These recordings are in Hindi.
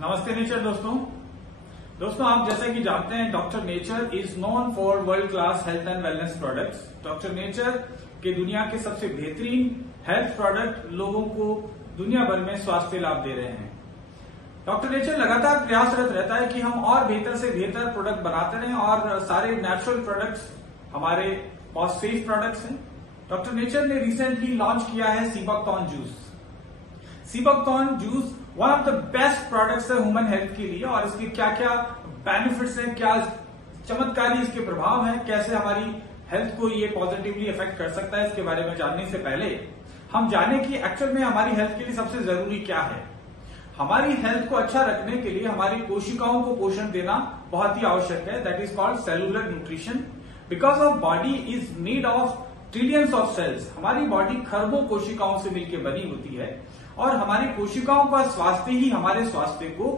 नमस्ते नेचर दोस्तों आप जैसा कि जानते हैं Doctor nature is known for world class health and wellness products. Doctor nature के दुनिया के सबसे बेहतरीन हेल्थ प्रोडक्ट लोगों को दुनिया भर में स्वास्थ्य लाभ दे रहे हैं। डॉक्टर नेचर लगातार प्रयासरत रहता है कि हम और बेहतर से बेहतर प्रोडक्ट बनाते रहें और सारे नेचुरल प्रोडक्ट्स हमारे बहुत सेफ प्रोडक्ट्स हैं। डॉक्टर नेचर ने रिसेंटली लॉन्च किया है sea buckthorn juice. Sea buckthorn juice one of the best products है ह्यूमन हेल्थ के लिए और इसके क्या क्या बेनिफिट्स हैं, क्या चमत्कारी इसके प्रभाव हैं, कैसे हमारी हेल्थ को ये पॉजिटिवली इफेक्ट कर सकता है, इसके बारे में जानने से पहले हम जाने कि एक्चुअल में हमारी हेल्थ के लिए सबसे जरूरी क्या है। हमारी हेल्थ को अच्छा रखने के लिए हमारी कोशिकाओं को पोषण देना बहुत ही आवश्यक है। That is called cellular nutrition. Because of body is need of trillions of cells. हमारी बॉडी खरबों कोशिकाओं से मिलकर बनी होती है और हमारी कोशिकाओं का स्वास्थ्य ही हमारे स्वास्थ्य को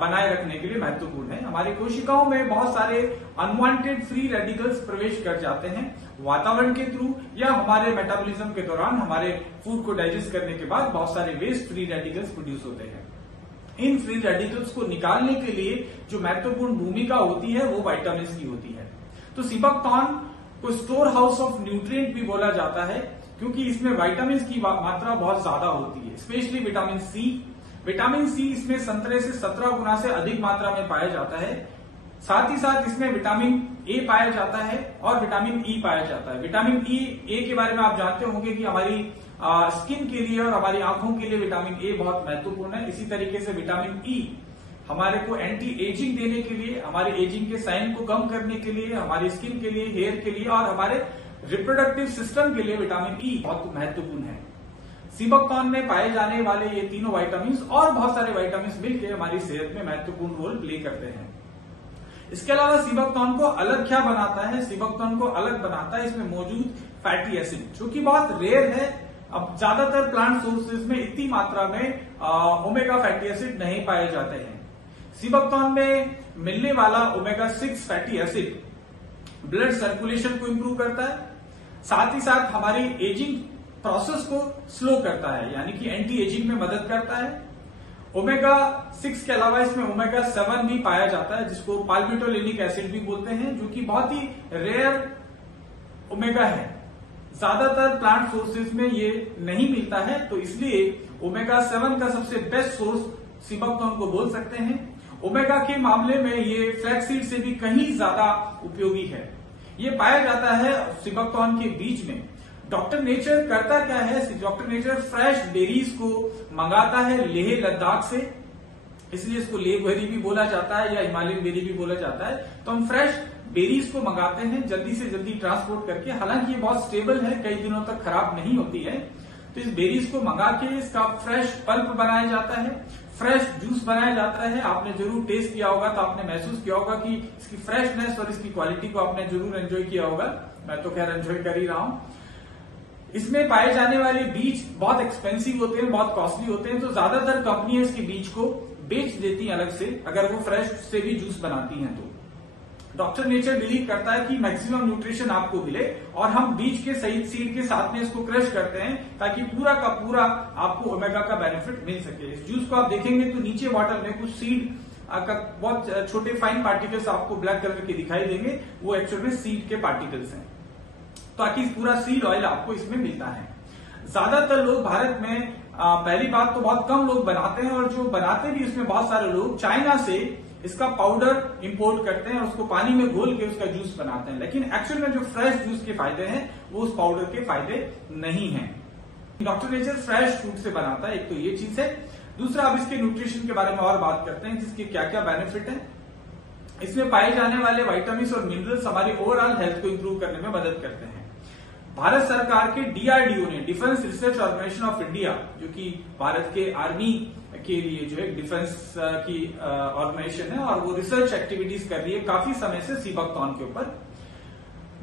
बनाए रखने के लिए महत्वपूर्ण है। हमारी कोशिकाओं में बहुत सारे अनवांटेड फ्री रेडिकल्स प्रवेश कर जाते हैं वातावरण के थ्रू या हमारे मेटाबॉलिज्म के दौरान। हमारे फूड को डाइजेस्ट करने के बाद बहुत सारे वेस्ट फ्री रेडिकल्स प्रोड्यूस होते हैं। इन फ्री रेडिकल्स को निकालने के लिए जो महत्वपूर्ण भूमिका होती है वो विटामिन की होती है। तो सीबकथॉर्न को स्टोर हाउस ऑफ न्यूट्रिएंट भी बोला जाता है क्योंकि इसमें विटामिन की मात्रा बहुत ज्यादा होती है, specially vitamin C. Vitamin C इसमें संतरे से 17 गुना से अधिक मात्रा में पाया जाता है। साथ ही साथ इसमें विटामिन ए पाया जाता है और विटामिन ई पाया जाता है। विटामिन ए के बारे में आप जानते होंगे कि हमारी स्किन के लिए और हमारी आंखों के लिए विटामिन ए बहुत महत्वपूर्ण है। इसी तरीके से विटामिन ई हमारे को एंटी एजिंग देने के लिए, हमारे एजिंग के साइन को कम करने के लिए, हमारी स्किन के लिए, हेयर के लिए और हमारे रिप्रोडक्टिव सिस्टम के लिए विटामिन ई बहुत महत्वपूर्ण है। सीबकथॉर्न में पाए जाने वाले ये तीनों विटामिन और बहुत सारे विटामिन मिलकर हमारी सेहत में महत्वपूर्ण रोल प्ले करते हैं। इसके अलावा सीबकथॉर्न को अलग क्या बनाता है? सीबकथॉर्न को अलग बनाता है इसमें मौजूद फैटी एसिड, जो कि बहुत रेयर है। अब ज्यादातर प्लांट सोर्सेज में इतनी मात्रा में ओमेगा फैटी एसिड नहीं पाए जाते हैं। सीबकथॉर्न में मिलने वाला omega 6 fatty acid blood circulation को इंप्रूव करता है, साथ ही साथ हमारी एजिंग प्रोसेस को स्लो करता है, यानी कि एंटी एजिंग में मदद करता है। ओमेगा 6 के अलावा इसमें ओमेगा 7 भी पाया जाता है, जिसको पाल्मिटोलिनिक एसिड भी बोलते हैं, जो कि बहुत ही रेयर ओमेगा है। ज्यादातर प्लांट सोर्सेज में ये नहीं मिलता है, तो इसलिए ओमेगा 7 का सबसे बेस्ट सोर्स सीबकथॉर्न को बोल सकते हैं। ओमेगा के मामले में ये फ्लैक्सीड से भी कहीं ज्यादा उपयोगी है। ये पाया जाता है सीबकथॉर्न के बीज में। डॉक्टर नेचर करता क्या है? डॉक्टर नेचर फ्रेश बेरीज को मंगाता है लेह लद्दाख से, इसलिए इसको लेह बेरी भी बोला जाता है या हिमालयन बेरी भी बोला जाता है। तो हम फ्रेश बेरीज को मंगाते हैं जल्दी से जल्दी ट्रांसपोर्ट करके। हालांकि ये बहुत स्टेबल है, कई दिनों तक खराब नहीं होती है। तो इस बेरीज को मंगा के इसका फ्रेश पल्प बनाया जाता है, फ्रेश जूस बनाया जाता है। आपने जरूर टेस्ट किया होगा तो आपने महसूस किया होगा कि इसकी फ्रेशनेस और इसकी क्वालिटी को आपने जरूर एंजॉय किया होगा। मैं तो खैर एंजॉय कर ही रहा हूं। इसमें पाए जाने वाले बीज बहुत एक्सपेंसिव होते हैं, बहुत कॉस्टली होते हैं, तो ज्यादातर कंपनियां इसके बीज को बेच देती हैं अलग से, अगर वो फ्रेश से भी जूस बनाती हैं तो। डॉक्टर नेचर बिलीव करता है कि मैक्सिमम न्यूट्रिशन आपको मिले और हम बीज के सही सीड के साथ में इसको क्रश करते हैं ताकि पूरा का पूरा आपको ओमेगा का बेनिफिट मिल सके। इस जूस को आप देखेंगे तो नीचे बॉटल में कुछ सीड का बहुत छोटे फाइन पार्टिकल्स आपको ब्लैक कलर के दिखाई देंगे, वो एक्चुअल में सीड के पार्टिकल्स हैं, ताकि पूरा सीड ऑयल आपको इसमें मिलता है। ज्यादातर लोग भारत में पहली बात तो बहुत कम लोग बनाते हैं, और जो बनाते भी इसमें बहुत सारे लोग चाइना से इसका पाउडर इंपोर्ट करते हैं और उसको पानी में घोल के उसका जूस बनाते हैं। लेकिन एक्चुअल में जो फ्रेश जूस के फायदे हैं वो उस पाउडर के फायदे नहीं हैं। डॉक्टर नेचर फ्रेश फ्रूट से बनाता है, एक तो ये चीज है। दूसरा, अब इसके न्यूट्रिशन के बारे में और बात करते हैं, जिसके क्या क्या बेनिफिट है। इसमें पाए जाने वाले विटामिन और मिनरल्स हमारी ओवरऑल हेल्थ को इंप्रूव करने में मदद करते हैं। भारत सरकार के डीआरडीओ ने, defence research organisation of India, जो कि भारत के आर्मी के लिए जो है डिफेंस की ऑर्गेनाइजेशन है और वो रिसर्च एक्टिविटीज कर रही है काफी समय से सीबकथॉर्न के ऊपर।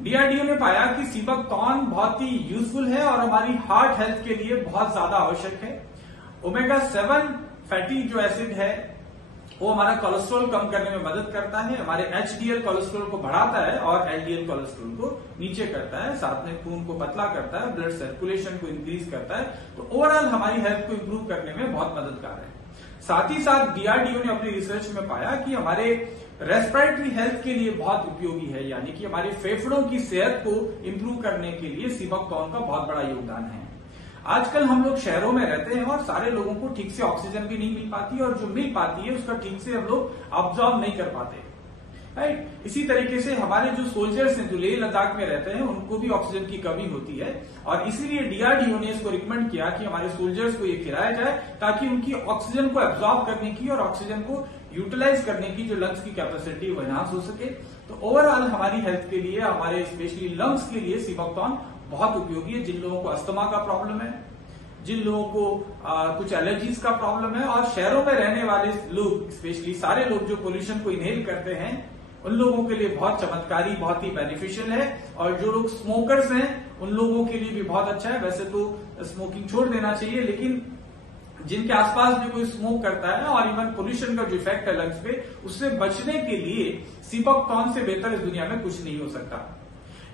डीआरडीओ ने पाया कि सीबकथॉर्न बहुत ही यूजफुल है और हमारी हार्ट हेल्थ के लिए बहुत ज्यादा आवश्यक है। ओमेगा 7 फैटी जो एसिड है वो हमारा कोलेस्ट्रॉल कम करने में मदद करता है, हमारे एचडीएल कोलेस्ट्रॉल को बढ़ाता है और एलडीएल कोलेस्ट्रॉल को नीचे करता है, साथ में खून को पतला करता है, ब्लड सर्कुलेशन को इंक्रीज करता है। तो ओवरऑल हमारी हेल्थ को इंप्रूव करने में बहुत मददगार है। साथ ही साथ डीआरडीओ ने अपनी रिसर्च में पाया कि हमारे रेस्पिरेटरी हेल्थ के लिए बहुत उपयोगी है, यानी कि हमारे फेफड़ों की सेहत को इंप्रूव करने के लिए सीबकतौन का बहुत बड़ा योगदान है। आजकल हम लोग शहरों में रहते हैं और सारे लोगों को ठीक से ऑक्सीजन भी नहीं मिल पाती, और जो मिल पाती है उसका ठीक से हम लोग ऑब्जॉर्व नहीं कर पाते, राइट। इसी तरीके से हमारे जो सोल्जर्स हैं जो लेह लद्दाख में रहते हैं उनको भी ऑक्सीजन की कमी होती है, और इसीलिए डीआरडीओ ने इसको रिकमेंड किया कि हमारे सोल्जर्स को ये खिलाया जाए ताकि उनकी ऑक्सीजन को एब्जॉर्ब करने की और ऑक्सीजन को यूटिलाइज करने की जो लंग्स की कैपेसिटी वो एनहांस हो सके। तो ओवरऑल हमारी हेल्थ के लिए, हमारे स्पेशली लंग्स के लिए सीबकतौन बहुत उपयोगी है। जिन लोगों को अस्थमा का प्रॉब्लम है, जिन लोगों को कुछ एलर्जीज का प्रॉब्लम है, और शहरों में रहने वाले लोग, स्पेशली सारे लोग जो पोल्यूशन को इनहेल करते हैं, उन लोगों के लिए बहुत चमत्कारी, बहुत ही बेनिफिशियल है। और जो लोग स्मोकर्स हैं उन लोगों के लिए भी बहुत अच्छा है। वैसे तो स्मोकिंग छोड़ देना चाहिए, लेकिन जिनके आसपास भी कोई स्मोक करता है और इवन पोल्यूशन का जो इफेक्ट है लंग्स पे, उससे बचने के लिए सीबकतौन से बेहतर इस दुनिया में कुछ नहीं हो सकता।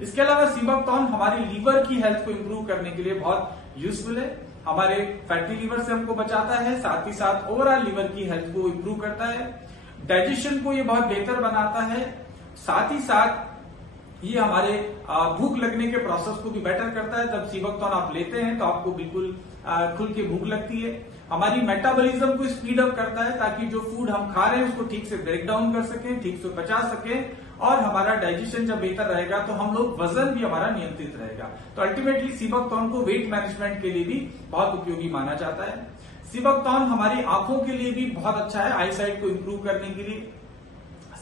इसके अलावा सीबकतौन हमारी लीवर की हेल्थ को इंप्रूव करने के लिए बहुत यूजफुल है। हमारे फैटी लीवर से हमको बचाता है, साथ ही साथ ओवरऑल लीवर की हेल्थ को इंप्रूव करता है, डाइजेशन को ये बहुत बेहतर बनाता है, साथ ही साथ ये हमारे भूख लगने के प्रोसेस को भी बेटर करता है। जब सीबकतौन आप लेते हैं तो आपको बिल्कुल खुल के भूख लगती है। हमारी मेटाबॉलिज्म को स्पीड अप करता है ताकि जो फूड हम खा रहे हैं उसको ठीक से ब्रेक डाउन कर सकें, ठीक से पचा सकें, और हमारा डाइजेशन जब बेहतर रहेगा तो हम लोग वजन भी हमारा नियंत्रित रहेगा। तो अल्टीमेटली सीबकतौन को वेट मैनेजमेंट के लिए भी बहुत उपयोगी माना जाता है। सीबकतौन हमारी आंखों के लिए भी बहुत अच्छा है, आई साइट को इंप्रूव करने के लिए।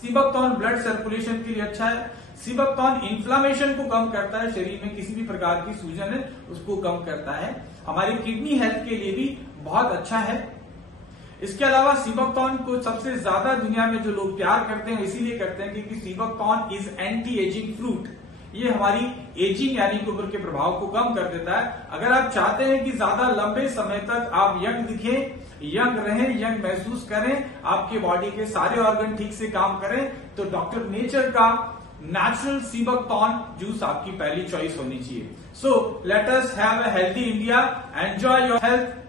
सीबकतौन ब्लड सर्कुलेशन के लिए अच्छा है। सीबकतौन इन्फ्लामेशन को कम करता है, शरीर में किसी भी प्रकार की सूजन है उसको कम करता है। हमारी किडनी हेल्थ के लिए भी बहुत अच्छा है। इसके अलावा सीबकतौन को सबसे ज्यादा दुनिया में जो लोग प्यार करते हैं इसीलिए करते हैं क्योंकि सीबकतौन इज एंटी एजिंग फ्रूट। ये हमारी एजिंग यानी कि उम्र के प्रभाव को कम कर देता है। अगर आप चाहते हैं कि ज्यादा लंबे समय तक आप यंग दिखें, यंग रहें, यंग महसूस करें, आपके बॉडी के सारे ऑर्गन ठीक से काम करें, तो डॉक्टर नेचर का नेचुरल सीबकतौन जूस आपकी पहली चॉइस होनी चाहिए। So let us have a healthy India, enjoy your health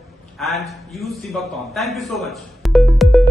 and use sea buckthorn. Thank you so much.